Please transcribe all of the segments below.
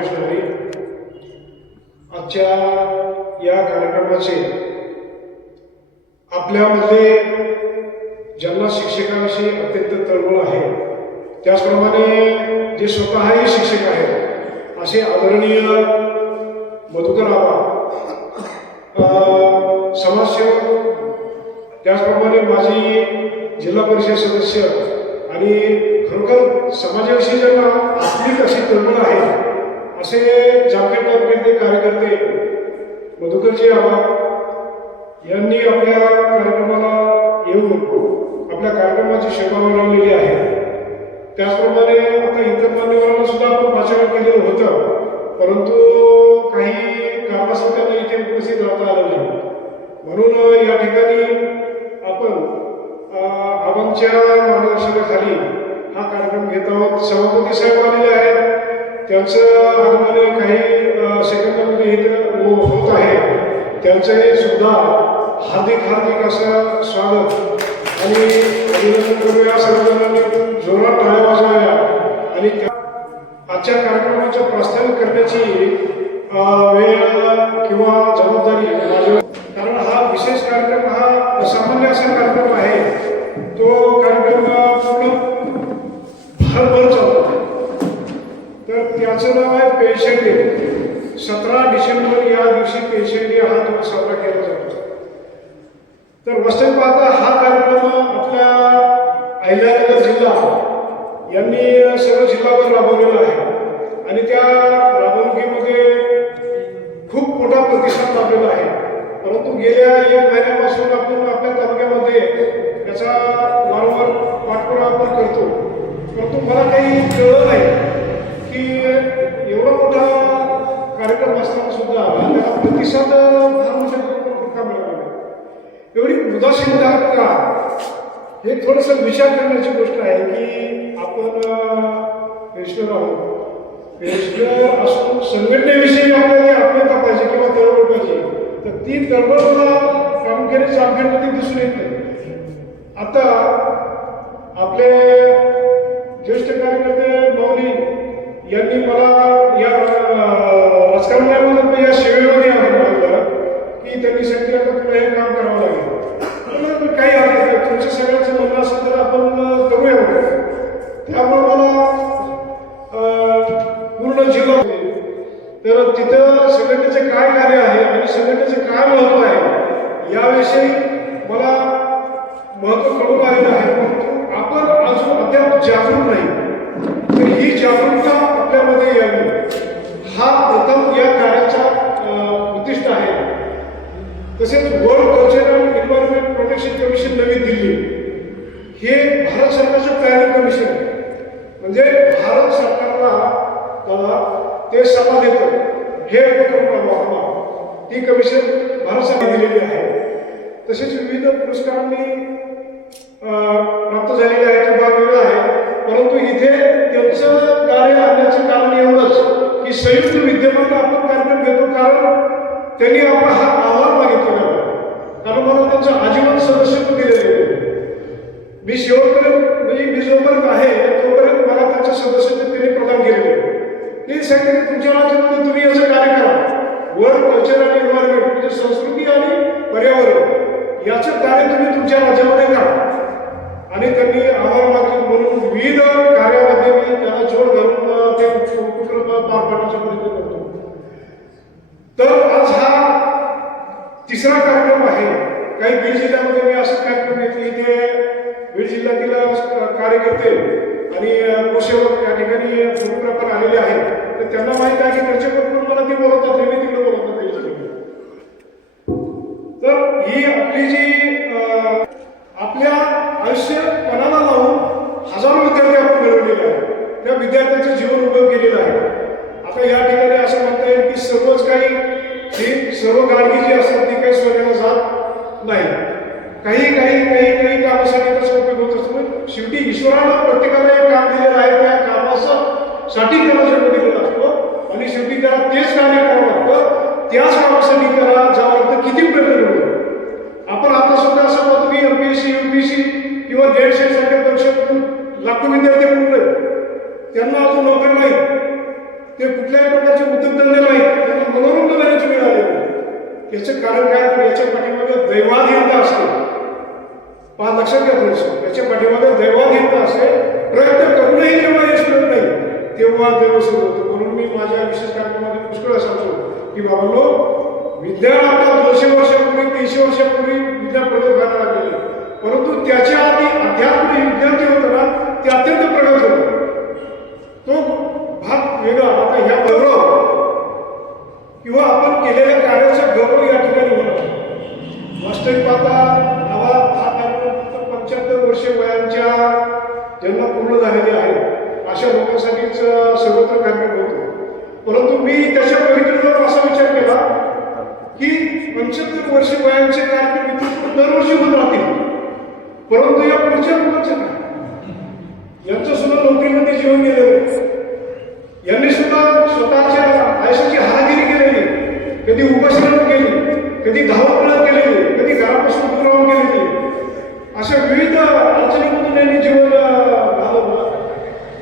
रामकृष्ण हरी. आजच्या या कार्यक्रमाचे आपल्यामध्ये ज्यांना शिक्षकांविषयी अत्यंत तळमळ आहे, त्याचप्रमाणे जे स्वतःही शिक्षक आहेत असे आदरणीय मधुकर आबा, समाजसेवक, त्याचप्रमाणे माजी जिल्हा परिषद सदस्य आणि खरोखर समाजाविषयी ज्यांना आत्मिक अशी तळमळ आहे असे जामखेड तालुक्यातले कार्यकर्ते मधुकरजी आबा यांनी आपल्या कार्यक्रमाला येऊन आपल्या कार्यक्रमाची शोभा लावलेली आहे. त्याचप्रमाणे आता इतर मान्यवरांना सुद्धा आपण पाचारण केलेलं होतं, परंतु काही कारणास्तव त्यांना इथे उपस्थित राहता आलं नाही. म्हणून या ठिकाणी आपण आबांच्या मार्गदर्शनाखाली हा कार्यक्रम घेत आहोत. सभापती साहेब आलेले आहेत, त्यांचं आगमन काही सेकंदामध्ये इथं होत आहे. त्यांचंही सुद्धा हार्दिक असं स्वागत आणि अभिनंदन करूया. सर्वजणांनी जोरात टाळ्या वाजवाव्या आणि आजच्या कार्यक्रमाचं प्रस्थान करण्याची वेळ किंवा जबाबदारी माझ्यावर, कारण हा विशेष कार्यक्रम हा असामान्य असा कार्यक्रम आहे. तो कार्यक्रम पूर्ण भारभर चालतो. तर त्याचं नाव आहे पेन्शन डे. 17 डिसेंबर या दिवशी पेन्शन डे हा दिवस साजरा केला जातो. तर वस्तू पाहता हा कार्यक्रम आपल्या अहिल्यानगर जिल्हा यांनी सर्व जिल्हाभर राबवलेला आहे आणि त्या राबवणुकीमध्ये खूप मोठा प्रतिसाद लाभलेला आहे. परंतु गेल्या 1 महिन्यापासून आपण आपल्या तालुक्यामध्ये याचा वारंवार पाठपुरावा आपण करतो, परंतु मला काही कळलं नाही की एवढा मोठा कार्यक्रम असताना सुद्धा त्याला प्रतिसाद फार मोठ्या का मिळाला नाही. एवढी उदासीनता का, हे थोडंसं विचार करण्याची गोष्ट आहे की आपण पेन्शनर आहोत. पेन्शनर असून संघटनेविषयी आपल्याला आत्मीयता पाहिजे किंवा तळमळ पाहिजे, तर ती तळमळ मला प्रामुख्याने जामखेडमध्ये दिसून येत नाही. आता आपले ज्येष्ठ कार्यकर्ते माऊली यांनी मला या राजकारणामध्ये या सेवेमध्ये आणलं की त्यांनी सांगितलं की तुला हे काम करावं लागेल. काही आहे तुमच्या सगळ्यांचं म्हणणं असेल तर आपण करूया म्हणून. त्यामुळे मला पूर्ण जिल्हा तर तिथं संघटनेचे काय कार्य आहे आणि संघटनेचे काय महत्व आहे याविषयी मला महत्व कळून आलेलं आहे. परंतु आपण अजून अद्याप जागरूक नाही. तर ही जागरूकता आपल्यामध्ये यावी हा प्रथम या कार्याचा उद्दिष्ट आहे. तसेच world cultural environment protection commission नवी दिल्ली हे भारत सरकारचं प्लॅनिंग कमिशन आहे. म्हणजे भारत सरकारला ते सल्ला देतं हे ती कमिशन भारत सरकारने दिलेली आहे. तसेच विविध पुरस्कारांनी प्राप्त झालेले आहे किंवा वेगळं आहे. परंतु इथे त्यांचं कार्य आणण्याचं कारण एवढंच की संयुक्त विद्यमान आपण कार्यक्रम घेतो, कारण त्यांनी आपण हा आव्हान मागितलेला आहे. कारण मला त्यांचं आजीवन सदस्यत्व दिलेलं आहे. मी शेवटपर्यंत म्हणजे मी जोपर्यंत आहे तोपर्यंत मला त्यांचं सदस्यत्व त्यांनी प्रदान केलेलं आहे. ते सांगितलं तुमच्या राज्यामध्ये तुम्ही याचं कार्य करा. वर्ल्ड कल्चर आणि एन्व्हायरमेंट म्हणजे संस्कृती आणि पर्यावरण याचं कार्य तुम्ही तुमच्या राज्यामध्ये करा. आणि त्यांनी आम्हाला मागणी म्हणून विविध कार्यामध्ये मी त्याला जोड घालून ते उपक्रम पार पाडण्याचा प्रयत्न करतो. तर आज हा तिसरा कार्यक्रम आहे. काही बीड जिल्ह्यामध्ये मी असं कार्यक्रम घेतले. इथे बीड जिल्ह्यातील कार्यकर्ते आणि गोसेवक या ठिकाणी फोटोग्राफर आलेले आहेत. तर त्यांना माहित आहे की त्यांच्याबरोबर मला ते बोलवतात, नेहमी तिकडे बोलवतात त्यांच्याकडे. तर ही आपली जी आपल्या आयुष्य पणाला लावून हजारो विद्यार्थी आपण घडवलेले आहेत. त्या विद्यार्थ्यांचं जीवन उभं केलेलं आहे. आता या ठिकाणी असं म्हणता येईल की सर्वच काही ही सर्व गाडगी जी असतात ती काही स्वतःला जात नाही. काही कामासाठी त्याचा उपयोग होत असतो. शेवटी ईश्वरानं प्रत्येकाला एक काम दिलेलं आहे. त्या कामासाठी त्याला जन्म दिलेला असतो आणि शेवटी त्याला तेच कार्य करावं लागतं. त्याच कामासाठी त्याला जावं लागतं. किती प्रयत्न करतो आपण. आता सुद्धा असं पाहतो की MPSC UPSC किंवा जेट सेट सारख्या परीक्षेतून लाखो विद्यार्थी मुलं त्यांना अजून नोकरी नाही. ते कुठल्याही प्रकारचे उद्योगधंदे नाहीत, त्यांना मनोरंजनाची वेळ आली. याचं कारण काय, तर याच्या पाठीमागे दैवाधीनता असते. लक्षात घ्या थोडंसं, याच्या पाठीमागे दैवाधीनता असते. प्रयत्न करूनही जेव्हा यश मिळत नाही तेव्हा देव सुरू होतो. म्हणून मी माझ्या विशेष कार्यक्रमामध्ये पुष्कळ सांगतो की बाबांनो, विज्ञान आता 200 वर्षापूर्वी 300 वर्षापूर्वी विज्ञान प्रगत व्हायला लागलेलं, परंतु त्याच्या आधी अध्यात्म विज्ञान जे होतं ना ते अत्यंत प्रगत होतं. तो भाग वेगळा. आता ह्या गौरव किंवा आपण केलेल्या कार्याचा गौरव या ठिकाणी होणार. वास्तविक पाहता हा कार्यक्रम 75 वर्षे वयांच्या ज्यांना पूर्ण झालेले आहेत अशा लोकांसाठीच सर्वत्र कार्यक्रम होतो. परंतु मी त्याच्या पलीकडे असा विचार केला की 75 वर्ष वयांचे कार्यक्रम इथून दरवर्षी होत राहतील, परंतु या पुढच्या लोकांचं काय, यांचं सुद्धा नोकरीमध्ये जीवन गेलेलं, यांनी सुद्धा स्वतःच्या आयुष्याची हारागिरी केलेली, कधी उपासना केली, कधी धावपळ केलेली, कधी घरापासून दूर राहून केलेली, अशा विविध अडचणीमधून यांनी जीवन घालवलं.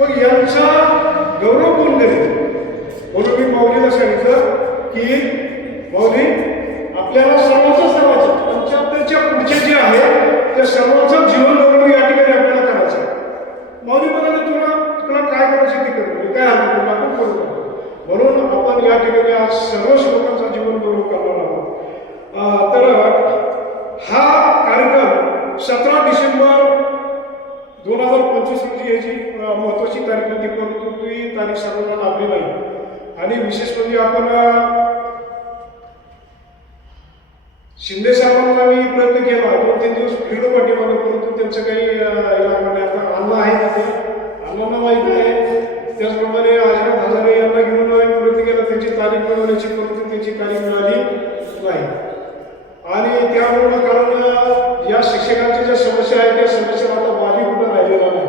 मग यांचा गौरव कोण करेल? म्हणून मी माऊलीला सांगितलं की माऊली, आपल्याला सर्वांचं 75च्या पुढचे जे आहे त्या सर्वांचं जीवन गौरव या ठिकाणी आपल्याला करायचं. माऊली म्हणाले, तुला काय करायचं ते करू, काय हरकत आपण करू. म्हणून आपण या ठिकाणी आज सर्व लोकांचा जीवन गौरव करणार आहोत. तर हा कार्यक्रम 17 डिसेंबर 2025 रोजी याची महत्वाची तारीख होती, परंतु ती तारीख सर्वांना लाभली नाही. आणि विशेष म्हणजे आपण शिंदे साहेबांना मी प्रयत्न केला 2-3 दिवस फिरलो पाठीमागे, परंतु त्यांचं काही आता अन्न आहे ना, ते अण्णांना माहीत आहे. त्याचप्रमाणे आजनाथ हजारे यांना घेऊन प्रयत्न केला त्यांची तारीख मिळवण्याची, परंतु त्यांची तारीख मिळाली नाही. आणि त्यामुळे कारण या शिक्षकांच्या ज्या समस्या आहेत त्या समस्या आता वाली कुठं राहिलेला नाही.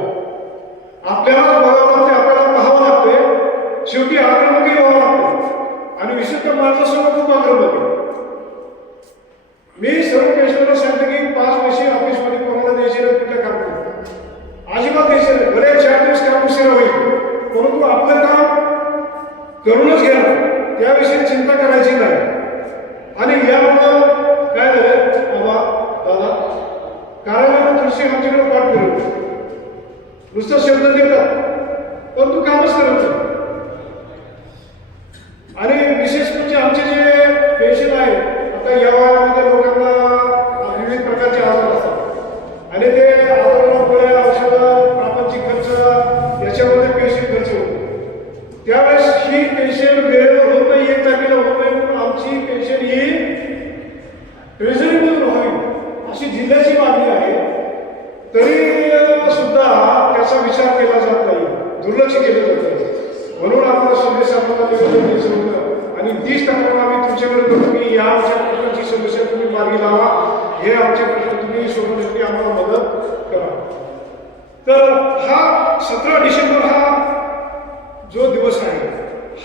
आपल्याला बघावं लागते, आपल्याला पाहावं लागते, शेवटी आक्रमकही व्हावं लागते. आणि विशेषतः माझा समोर खूप आक्रमक आहे. मी सर्व पेशंटला सांगतो की 5 पैसे ऑफिसमध्ये कोणाला द्यायचे नाही, कुठल्या काम करतो अजिबात द्यायचे नाही. बरे 4 दिवस काम उशिरा होईल, परंतु आपलं काम करूनच घ्या, त्याविषयी चिंता करायची नाही. आणि यामुळं काय झालं बाबा दादा, कार्यालयाला थोडीशी आमच्याकडे पाठ फिरवतो, नुसतं शब्द देतात परंतु कामच करत नाही. आणि विशेष म्हणजे आमचे जे पेशंट आहेत, आता या वयामध्ये लोकांना विविध प्रकारचे आजार असतात आणि ते आजाराला गोळ्या, औषधं, प्रापंचिक खर्च याच्यामध्ये पेशंट खर्च होतो. त्यावेळेस ही पेन्शन वेळेवर होत नाही, 1 तारखेला होत नाही, म्हणून आमची पेन्शन ही ट्रेझरीमधून व्हावी अशी जिल्ह्याची मागणी आहे. तरी सुद्धा त्याचा विचार केला जात नाही, दुर्लक्ष केलं जातं. म्हणून आम्हाला शिंदे साहेबांना निवेदन द्यायचं होतं आणि 30% आम्ही तुमच्याकडे करतो की या आमच्या प्रकारची समस्या तुम्ही मार्गी लावा, हे आमच्या प्रश्न तुम्ही सोडवण्यासाठी आम्हाला मदत करा. तर हा 17 डिसेंबर हा जो दिवस आहे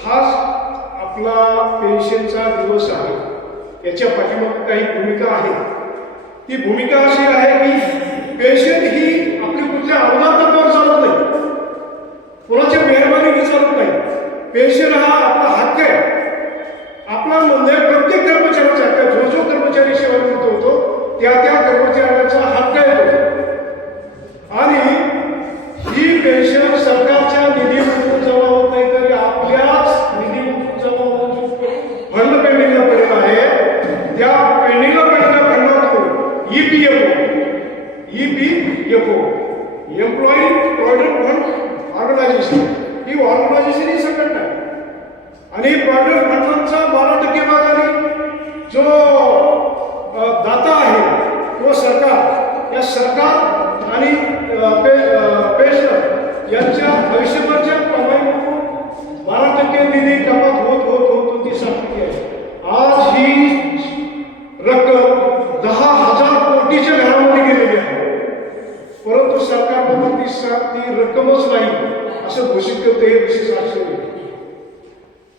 हाच आपला पेन्शनचा दिवस आहे. याच्या पाठीमागे काही भूमिका आहे. ती भूमिका अशी आहे की पेन्शन ही आपली कुठल्या अवलादावर चालत नाही, कोणाच्या मेहरबानीने चालत नाही. पेन्शन हा आपला हक्क आहे, आपला म्हणजे प्रत्येक कर्मचाऱ्याचा हक्क आहे. जो कर्मचारी सेवानिवृत्त होतो त्या कर्मचाऱ्याचा हक्क आहे. आणि ही पेन्शन सरकारच्या निधीमधून जमा होत नाही, तरी आपल्याच निधीमधून जमा होऊन फंड पेंडिंगला पडलेला आहे. त्या पेंडिंगला पडलेल्या फंडातून EPFO employee provident fund organisation, ही ऑर्गनायझेशन ही संघटना आहे. आणि प्रॉव्हिडंट फंडांचा 12% भागाने जो दाता आहे किंवा सरकार, या सरकार आणि पेन्शनर यांच्या भविष्यभरच्या कमाईमधून 12% निधी कपात होत होत होत ती साठली आहे. आज ही रक्कम 10,000 कोटीच्या घरामध्ये गेलेली आहे, परंतु सरकारमधून ती रक्कमच नाही असं घोषित करते. हे विशेष आश्चर्य.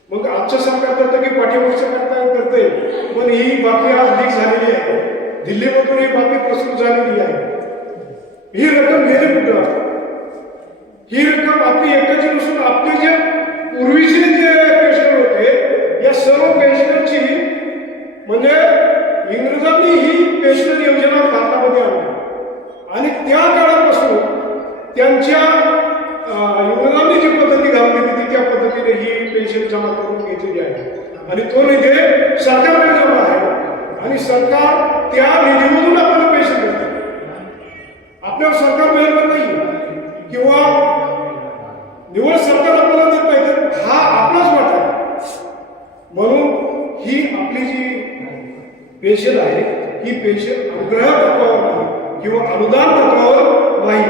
मग आजचं सरकार करतं की पाठीमागचं करतंय, पण ही बातमी आज लीक झालेली आहे. दिल्लीमधून ही बातमी प्रस्तुत झालेली आहे. ही रक्कम गेली कुठं? ही रक्कम आपली एकाची नसून आपले जे पूर्वीचे जे पेन्शनरची म्हणजे इंग्रजांनी ही पेन्शन योजना भारतामध्ये आणली आणि त्या काळापासून त्यांच्या इंग्रजांनी जी पद्धती घालून होती त्या पद्धतीने ही पेन्शन जमा करून घेतलेली आहे आणि तो निधी सरकारकडे जमा आहे आणि सरकार त्या निधीमधून आपल्याला पैसे देते. आपल्यावर सरकार मेहरबान नाही किंवा निवड सरकार आपल्याला देत पाहिजे हा आपलाच वाटा आहे. म्हणून ही आपली जी पेन्शन आहे ही पेन्शन अनुग्रह तत्वावर नाही किंवा अनुदान तत्वावर नाही